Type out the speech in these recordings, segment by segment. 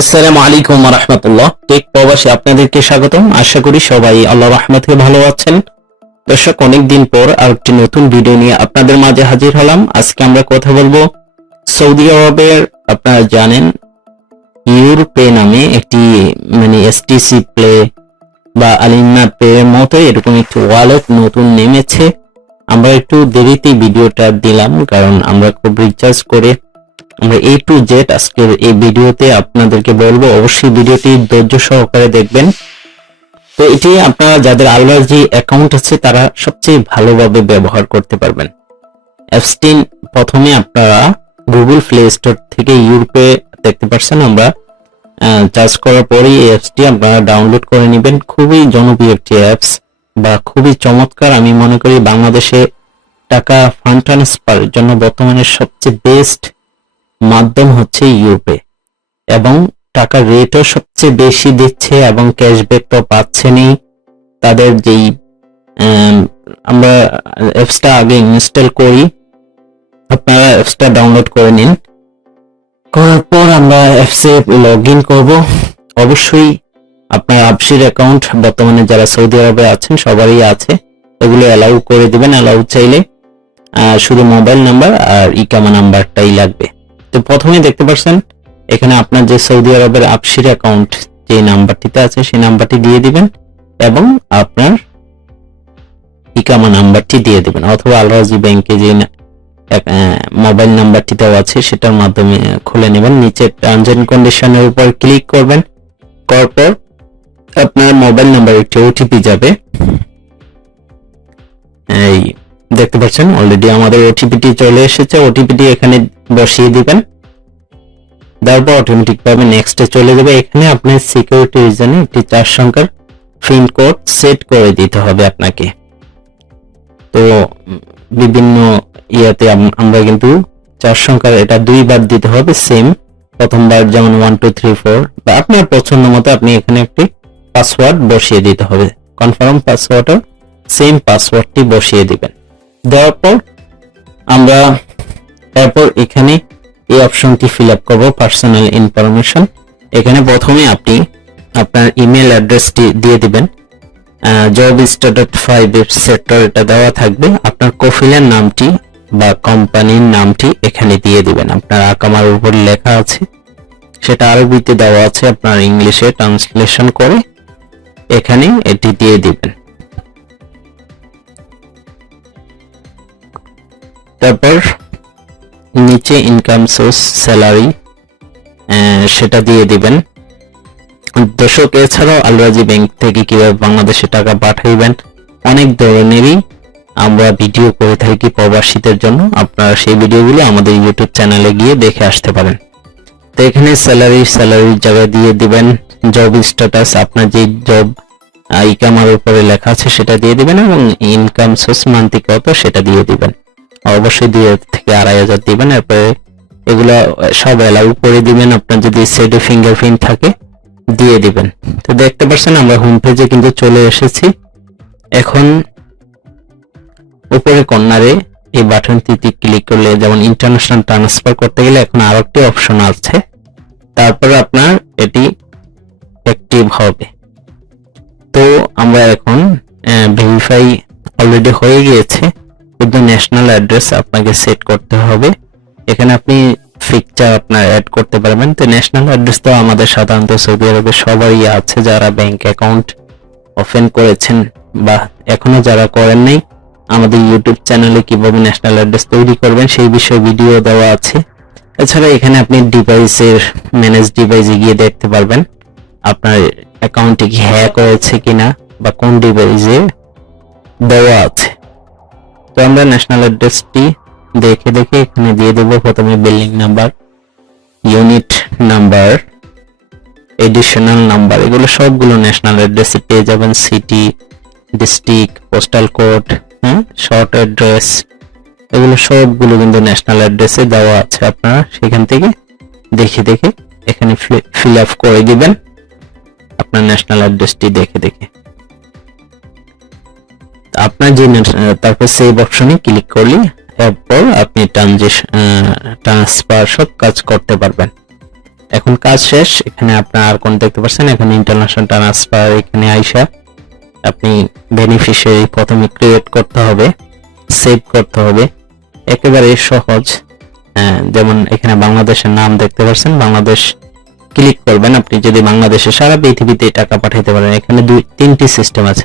আসসালামু আলাইকুম ওয়া রাহমাতুল্লাহ। টেক প্রবাসে আপনাদেরকে স্বাগতম। আশা করি সবাই আল্লাহর রহমতে ভালো আছেন। দর্শক, অনেকদিন পর আরেকটি নতুন ভিডিও নিয়ে আপনাদের মাঝে হাজির হলাম। আজকে আমরা কথা বলবো সৌদি আরবের, আপনারা জানেন ইউরপে নামে একটি এসটিসি প্লে বা আলিনা পে এর মতো এরকম একটি ওয়ালেট নতুন নেমেছে। আমরা একটু দেরিতে ভিডিওটা দিলাম, কারণ আমরা খুব রিচার্জ করে আমরা A to Z আজকের এই ভিডিওতে আপনাদেরকে বলবো। অবশ্যই ভিডিওটি ধৈর্য সহকারে দেখবেন। তো এটি আপনারা যাদের আলরাজি অ্যাকাউন্ট আছে তারা সবচেয়ে ভালোভাবে ব্যবহার করতে পারবেন। অ্যাপসটি প্রথমে আপনারা গুগল প্লে স্টোর থেকে ইউরপে দেখতে পাচ্ছেন, আমরা চার্জ করার পরেই এই অ্যাপসটি আপনারা ডাউনলোড করে নেবেন। খুবই জনপ্রিয় একটি অ্যাপস বা খুবই চমৎকার। আমি মনে করি বাংলাদেশে টাকা ফান্ড ট্রান্সফারের জন্য বর্তমানে সবচেয়ে বেস্ট মাধ্যম হচ্ছে ইউরপে, এবং টাকার রেটও সবচেয়ে বেশি দিচ্ছে এবং ক্যাশব্যাক তো পাচ্ছেনই। তাদের যেই আমরা অ্যাপসটা আগে ইনস্টল করি, আপনারা অ্যাপসটা ডাউনলোড করে নিন। করার পর আমরা অ্যাপসে লগ ইন করবো। অবশ্যই আপনার আবশির অ্যাকাউন্ট বর্তমানে যারা সৌদি আরবে আছেন সবারই আছে, এগুলো অ্যালাউ করে দিবেন। অ্যালাউ চাইলে শুধু মোবাইল নাম্বার আর ইকামা নাম্বারটাই লাগবে। তো প্রথমে দেখতে পাচ্ছেন এখানে আপনার যে সৌদি আরবের আবশির অ্যাকাউন্ট যে নাম্বারটিতে আছে সেই নাম্বারটি দিয়ে দিবেন এবং আপনার ইকামা নাম্বারটি দিয়ে দিবেন, অথবা আলরাজি ব্যাংকে যে মোবাইল নাম্বারটি দেওয়া আছে সেটার মাধ্যমে খুলে নেবেন। নিচে টার্মস এন্ড কন্ডিশনের উপর ক্লিক করবেন। করার পর আপনার মোবাইল নাম্বার একটি ওটিপি যাবে। এই দেখতে পাচ্ছেন অলরেডি আমাদের ওটিপিটি চলে এসেছে। ওটিপিটি এখানে বসিয়ে দিবেন, তারপর অটোমেটিক ভাবে নেক্সটে চলে যাবে। এখানে আপনি সিকিউরিটি রিজনে একটি 4 সংখ্যার পিন কোড সেট করে দিতে হবে আপনাকে। তো বিভিন্ন ইয়াতে আমরা কিন্তু 4 সংখ্যার এটা 2 বার দিতে হবে। সেম প্রথমবার যেমন 1 2 3 4 বা আপনার পছন্দ মতো আপনি এখানে একটি পাসওয়ার্ড বসিয়ে দিতে হবে। কনফার্ম পাসওয়ার্ডও সেম পাসওয়ার্ডটি বসিয়ে দিবেন। দেওয়ার পর আমরা তারপর এখানে এই অপশনটি ফিল আপ করবো, পার্সোনাল ইনফরমেশন। এখানে প্রথমে আপনি আপনার ইমেল অ্যাড্রেসটি দিয়ে দিবেন। জব স্টার্টেড 5 সেক্টর এটা দেওয়া থাকবে। আপনার কফিলের নামটি বা কোম্পানির নামটি এখানে দিয়ে দিবেন। আপনার আকামার উপর লেখা আছে, সেটা আরবিতে দেওয়া আছে, আপনার ইংলিশে ট্রান্সলেশন করে এখানে এটি দিয়ে দিবেন। তারপর নিচে ইনকাম সোর্স স্যালারি সেটা দিয়ে দিবেন। দর্শক, এছাড়াও আলরাজি ব্যাংক থেকে কিভাবে বাংলাদেশে টাকা পাঠাইবেন অনেক ধরনেরই আমরা ভিডিও করে থাকি প্রবাসীদের জন্য। আপনারা সেই ভিডিওগুলো আমাদের ইউটিউব চ্যানেলে গিয়ে দেখে আসতে পারেন। তো এখানে স্যালারির জায়গা দিয়ে দিবেন। জব স্ট্যাটাস, আপনার যে জব ইকামার উপরে লেখা আছে সেটা দিয়ে দিবেন, এবং ইনকাম সোর্স মান্থলি কত সেটা দিয়ে দিবেন। অবশ্যই 2 থেকে 2,500 দিবেন। এরপরে এগুলো সব অ্যালাউ করে দিবেন। আপনার যদি সেটে ফিঙ্গারপ্রিন্ট থাকে দিয়ে দিবেন। তো দেখতে পাচ্ছেন আমরা হোম পেজে কিন্তু চলে এসেছি। এখন উপরে কর্নারে এই বাটনটিতে ক্লিক করলে, যেমন ইন্টারন্যাশনাল ট্রান্সফার করতে গেলে এখন আরেকটি অপশন আছে, তারপরে আপনার এটি অ্যাক্টিভ হবে। তো আমরা এখন ভেরিফাই অলরেডি হয়ে গিয়েছে, শুধু ন্যাশনাল অ্যাড্রেস আপনাকে সেট করতে হবে। এখানে আপনি পিকচার আপনার অ্যাড করতে পারবেন। তো ন্যাশনাল অ্যাড্রেস তো আমাদের সাধারণত সৌদি আরবে সবারই আছে, যারা ব্যাংক অ্যাকাউন্ট ওপেন করেছেন বা এখনো যারা করেন নাই। আমাদের ইউটিউব চ্যানেলে কিভাবে ন্যাশনাল অ্যাড্রেস তৈরি করবেন সেই বিষয়ে ভিডিও দেওয়া আছে। এছাড়া এখানে আপনি ডিভাইসের ম্যানেজ ডিভাইসে গিয়ে দেখতে পারবেন আপনার অ্যাকাউন্টে কি হ্যাক হয়েছে কিনা বা কোন ডিভাইসে দেওয়া আছে। তো আমরা ন্যাশনাল অ্যাড্রেসটি দেখে এখানে দিয়ে দেবো। প্রথমে building number, unit number, additional number, এগুলো সবগুলো ন্যাশনাল অ্যাড্রেসে পেয়ে যাবেন। City, district, postal code, short address, এগুলো সবগুলো কিন্তু ন্যাশনাল অ্যাড্রেসে দেওয়া আছে। আপনারা সেখান থেকে দেখে এখানে ফিল আপ করে দিবেন আপনার ন্যাশনাল অ্যাড্রেসটি দেখে। আপনার যে তারপর সেভ অপশনে ক্লিক করলে এরপর আপনি ট্রান্সফার সব কাজ করতে পারবেন। এখন কাজ শেষ। এখানে আপনার আর কোন দেখতে পাচ্ছেন, এখানে ইন্টারন্যাশনাল ট্রান্সফার, এখানে আইসা আপনি বেনিফিশিয়ারি প্রথমে ক্রিয়েট করতে হবে, সেভ করতে হবে, একেবারে সহজ। যেমন এখানে বাংলাদেশের নাম দেখতে পাচ্ছেন, বাংলাদেশ ক্লিক করবেন। আপনি যদি বাংলাদেশে সারা পৃথিবীতে টাকা পাঠাইতে পারেন। এখানে তিনটি সিস্টেম আছে।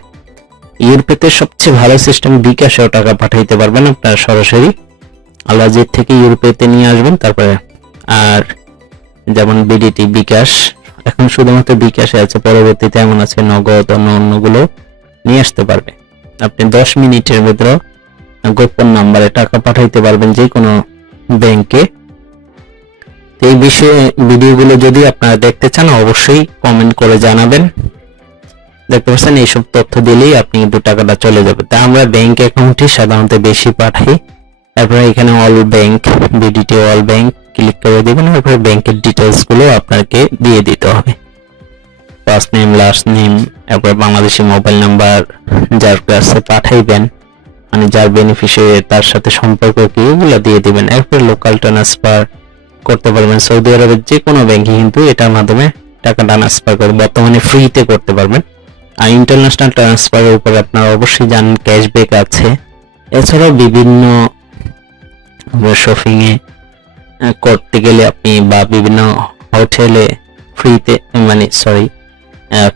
ইউরোপেতে সবচেয়ে ভালো সিস্টেম বিকাশেও টাকা পাঠাইতে পারবেন আপনারা সরাসরি আলরাজি থেকে ইউরোপেতে নিয়ে আসবেন। তারপরে আর যেমন বিডিটি, বিকাশ, এখন শুধুমাত্র বিকাশে আছে, পরবর্তীতে এমন আছে নগদ, অন্যগুলো নিয়ে আসতে পারবে। আপনি 10 মিনিটের ভিতরে গোপন নাম্বারে টাকা পাঠাইতে পারবেন যে কোনো ব্যাংকে। এই বিষয়ে ভিডিওগুলো যদি আপনারা দেখতে চান অবশ্যই কমেন্ট করে জানাবেন। দেখতে পাচ্ছেন এইসব তথ্য দিলেই আপনি কিন্তু টাকাটা চলে যাবে। তা আমরা ব্যাংক অ্যাকাউন্টে সাধারণত বেশি পাঠাই। তারপরে এখানে all bank, BDT all bank click করে দিবেন। তারপরে ব্যাংকের ডিটেইলস গুলো আপনাকে দিয়ে দিতে হবে, ফার্স্ট নেম, লাস্ট নেম, তারপরে বাংলাদেশি মোবাইল নাম্বার, যার কাছে পাঠাইবেন মানে যার বেনিফিশিয়ারি তার সাথে সম্পর্ক কি, এগুলো দিয়ে দিবেন। এরপর লোকাল ট্রান্সফার করতে পারবেন। সৌদি আরবের যে কোনো ব্যাংকে কিন্তু এটার মাধ্যমে টাকা ট্রান্সফার করে বর্তমানে ফ্রিতে করতে পারবেন। আর ইন্টারন্যাশনাল ট্রান্সফারের উপর আপনারা অবশ্যই জানেন ক্যাশব্যাক আছে। এছাড়াও বিভিন্ন শপিং এ করতে গেলে আপনি বা বিভিন্ন হোটেলে ফ্রিতে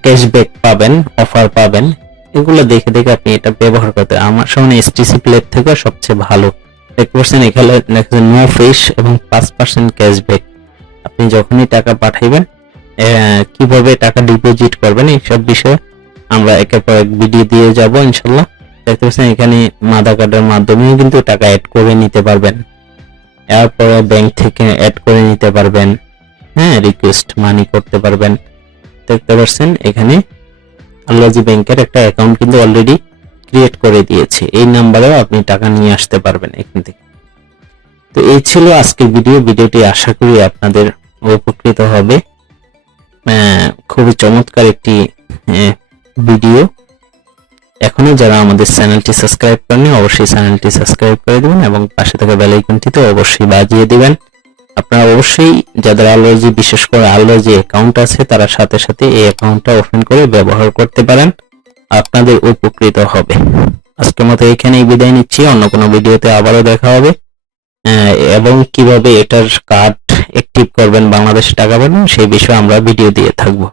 ক্যাশব্যাক পাবেন, অফার পাবেন। এগুলো দেখে দেখে আপনি এটা ব্যবহার করতে, আমার সামনে এসটিসি প্লেট থেকে সবচেয়ে ভালো। 1% এখানে লেখা নো ফিস এবং 5% ক্যাশব্যাক। আপনি যখনই টাকা পাঠাইবেন, কিভাবে টাকা ডিপোজিট করবেন এইসব বিষয়ে আমরা একের পর এক ভিডিও দিয়ে যাব ইনশাল্লাহ। দেখতে পাচ্ছেন এখানে আধার কার্ডের মাধ্যমেও কিন্তু টাকা অ্যাড করে নিতে পারবেন। এরপরে ব্যাংক থেকে অ্যাড করে নিতে পারবেন, রিকোয়েস্ট মানি করতে পারবেন। দেখতে পাচ্ছেন এখানে আলরাজি ব্যাংকের একটা অ্যাকাউন্ট কিন্তু অলরেডি ক্রিয়েট করে দিয়েছে। এই নাম্বারেও আপনি টাকা নিয়ে আসতে পারবেন এখান থেকে। তো এই ছিল আজকের ভিডিওটি আশা করি আপনাদের উপকৃত হবে। খুবই চমৎকার একটি ভিডিও। এখনো যারা আমাদের চ্যানেলটি সাবস্ক্রাইব করেনি অবশ্যই চ্যানেলটি সাবস্ক্রাইব করে দিবেন এবং পাশে থাকা বেল আইকনটিতে অবশ্যই বাজিয়ে দিবেন। আপনারা অবশ্যই যাদের আলরাজি, বিশেষ করে আলরাজি অ্যাকাউন্ট আছে, তারা সাথে সাথে এই অ্যাকাউন্টটা ওপেন করে ব্যবহার করতে পারেন, আপনাদের উপকৃত হবে। আজকের মতো এখানেই বিদায় নিচ্ছি। অন্য কোনো ভিডিওতে আবারও দেখা হবে এবং কিভাবে এটার কার্ড অ্যাক্টিভ করবেন, বাংলাদেশে টাকা পাঠাবেন সেই বিষয়ে আমরা ভিডিও দিয়ে থাকবো।